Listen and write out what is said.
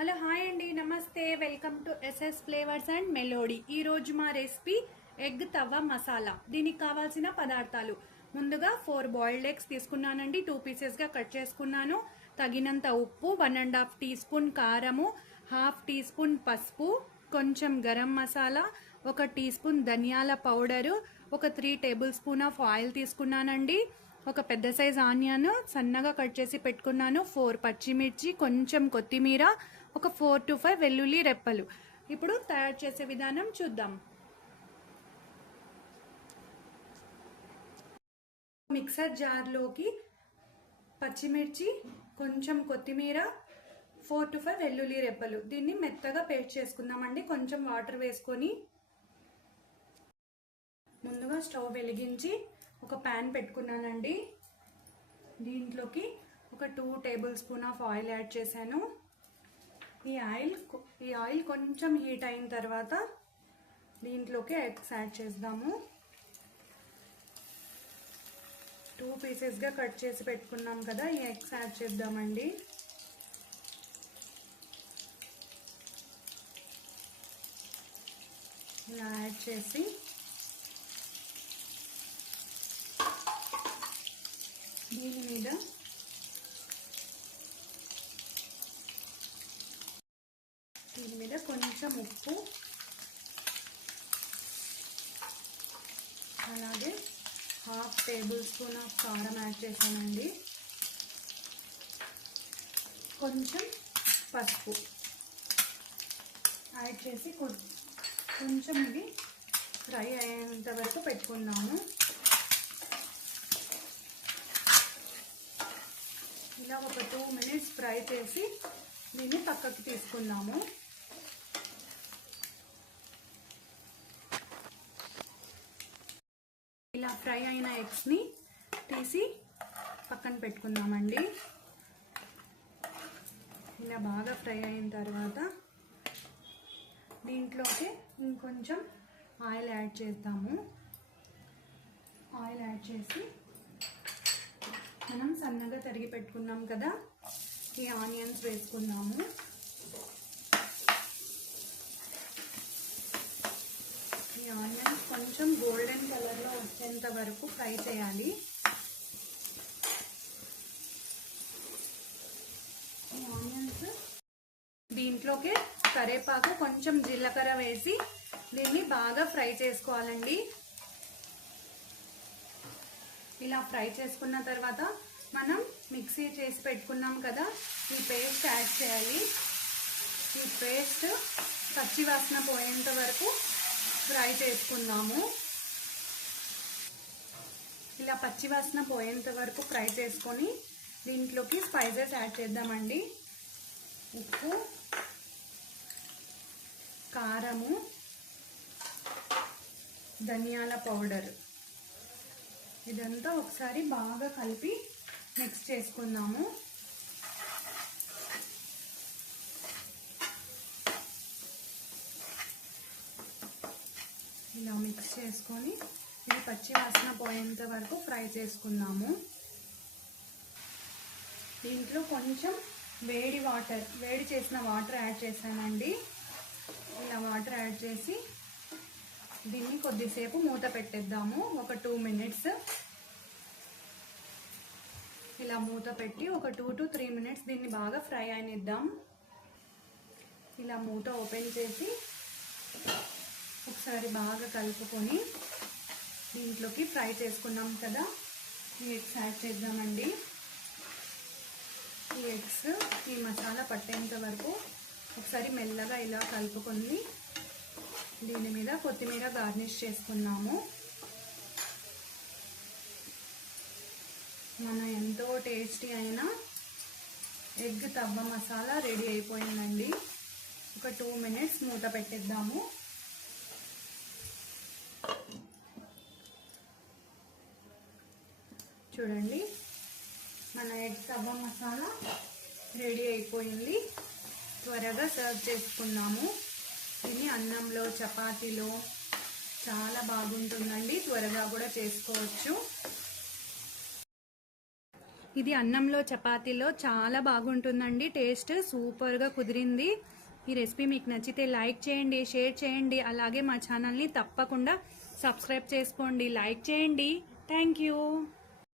Hello hi అండి, నమస్తే. Welcome to SS flavours and melody. ఈ రోజు మా రెసిపీ ఎగ్ తవ్వ మసాలా. దీనికి కావాల్సిన పదార్థాలు: ముందుగా 4 బాయిల్డ్ ఎగ్స్ తీసుకున్నానండి, 2 పీసెస్గా కట్ చేసుకున్నాను. తగినంత ఉప్పు, 1.5 టీ స్పూన్ కారము, 1/2 టీ స్పూన్ పసుపు, కొంచెం గరం మసాలా, 1 టీ స్పూన్ ధనియాల పౌడరు, ఒక 3 టేబుల్ స్పూన్ ఆఫ్ ఆయిల్ తీసుకున్నానండి. ఒక పెద్ద సైజ్ ఆనియన్ సన్నగా కట్ చేసి పెట్టుకున్నాను, 4 పచ్చిమిర్చి, కొంచెం కొత్తిమీర, ఒక 4 to 5 వెల్లుల్లి రెప్పలు. ఇప్పుడు తయారు చేసే విధానం చూద్దాం. మిక్సర్ జార్లోకి పచ్చిమిర్చి, కొంచెం కొత్తిమీర, 4 to 5 వెల్లుల్లి రెప్పలు, దీన్ని మెత్తగా పేస్ట్ చేసుకుందామండి. కొంచెం వాటర్ వేసుకొని ముందుగా స్టవ్ వెలిగించి ఒక ప్యాన్ పెట్టుకున్నానండి. దీంట్లోకి ఒక 2 table spoon of oil add చేశాను. ఈ ఆయిల్ కొంచెం హీట్ అయిన తర్వాత దీంట్లోకి ఎగ్స్ యాడ్ చేద్దాము. 2 పీసెస్గా కట్ చేసి పెట్టుకున్నాం కదా, ఈ ఎగ్స్ యాడ్ చేద్దామండి. ఇలా యాడ్ చేసి దీని మీద కొంచెం ఉప్పు, అలాగే 1/2 టేబుల్ స్పూన్ ఆఫ్ కారం యాడ్ చేశానండి. కొంచెం పసుపు యాడ్ చేసి కొంచెం ఇవి ఫ్రై అయ్యేంత వరకు పెట్టుకున్నాము. ఇలా ఒక 2 మినిట్స్ ఫ్రై చేసి దీన్ని పక్కకి తీసుకున్నాము. ఇలా ఫ్రై అయిన ఎగ్స్ని తీసి పక్కన పెట్టుకుందామండి. ఇలా బాగా ఫ్రై అయిన తర్వాత దీంట్లోకి ఇంకొంచెం ఆయిల్ యాడ్ చేద్దాము. ఆయిల్ యాడ్ చేసి మనం సన్నగా తరిగి పెట్టుకున్నాం కదా, ఈ ఆనియన్స్ వేసుకుందాము. ఈ ఆనియన్స్ కొంచెం గోల్డెన్ కలర్లో వచ్చేంత వరకు ఫ్రై చేయాలి. ఈ ఆనియన్స్ దీంట్లోకి కరివేపాకు, కొంచెం జీలకర్ర వేసి దీన్ని బాగా ఫ్రై చేసుకోవాలండి. ఇలా ఫ్రై చేసుకున్న తర్వాత మనం మిక్సీ చేసి పెట్టుకున్నాం కదా, ఈ పేస్ట్ యాడ్ చేయాలి. ఈ పేస్ట్ పచ్చి వాసన పోయేంత వరకు ఫ్రై చేసుకుందాము. ఇలా పచ్చి వాసన పోయేంత వరకు ఫ్రై చేసుకొని దీంట్లోకి స్పైసెస్ యాడ్ చేద్దామండి. ఉప్పు, కారము, ధనియాల పౌడర్, ఇదంతా ఒకసారి బాగా కలిపి మిక్స్ చేసుకుందాము. ఇలా మిక్స్ చేసుకొని ఇది పచ్చి వాసన పోయేంత వరకు ఫ్రై చేసుకుందాము. దీంట్లో కొంచెం వేడి చేసిన వాటర్ యాడ్ చేశానండి. ఇలా వాటర్ యాడ్ చేసి దీన్ని కొద్దిసేపు మూత పెట్టేద్దాము, ఒక 2 మినిట్స్. ఇలా మూత పెట్టి ఒక 2 to 3 మినిట్స్ దీన్ని బాగా ఫ్రై అయినిద్దాం. ఇలా మూత ఓపెన్ చేసి ఒకసారి బాగా కలుపుకొని దీంట్లోకి ఫ్రై చేసుకున్నాం కదా, ఈ ఎగ్స్ యాడ్ చేద్దామండి. ఈ ఎగ్స్ ఈ మసాలా పట్టేంత వరకు ఒకసారి మెల్లగా ఇలా కలుపుకొని దీని మీద కొత్తిమీర గార్నిష్ చేసుకున్నాము. మన ఎంతో టేస్టీ అయిన ఎగ్ తవ్వ మసాలా రెడీ అయిపోయిందండి. ఒక 2 మినిట్స్ మూత పెట్టేద్దాము. చూడండి, మన ఎగ్ తవ్వ మసాలా రెడీ అయిపోయింది. త్వరగా సర్వ్ చేసుకున్నాము. దీన్ని అన్నంలో, చపాతీలో చాలా బాగుంటుందండి. త్వరగా కూడా చేసుకోవచ్చు. ఇది అన్నంలో చపాతీలో చాలా బాగుంటుందండి. టేస్ట్ సూపర్గా కుదిరింది. ఈ రెసిపీ మీకు నచ్చితే లైక్ చేయండి, షేర్ చేయండి, అలాగే మా ఛానల్ని తప్పకుండా సబ్స్క్రైబ్ చేసుకోండి, లైక్ చేయండి. Thank you.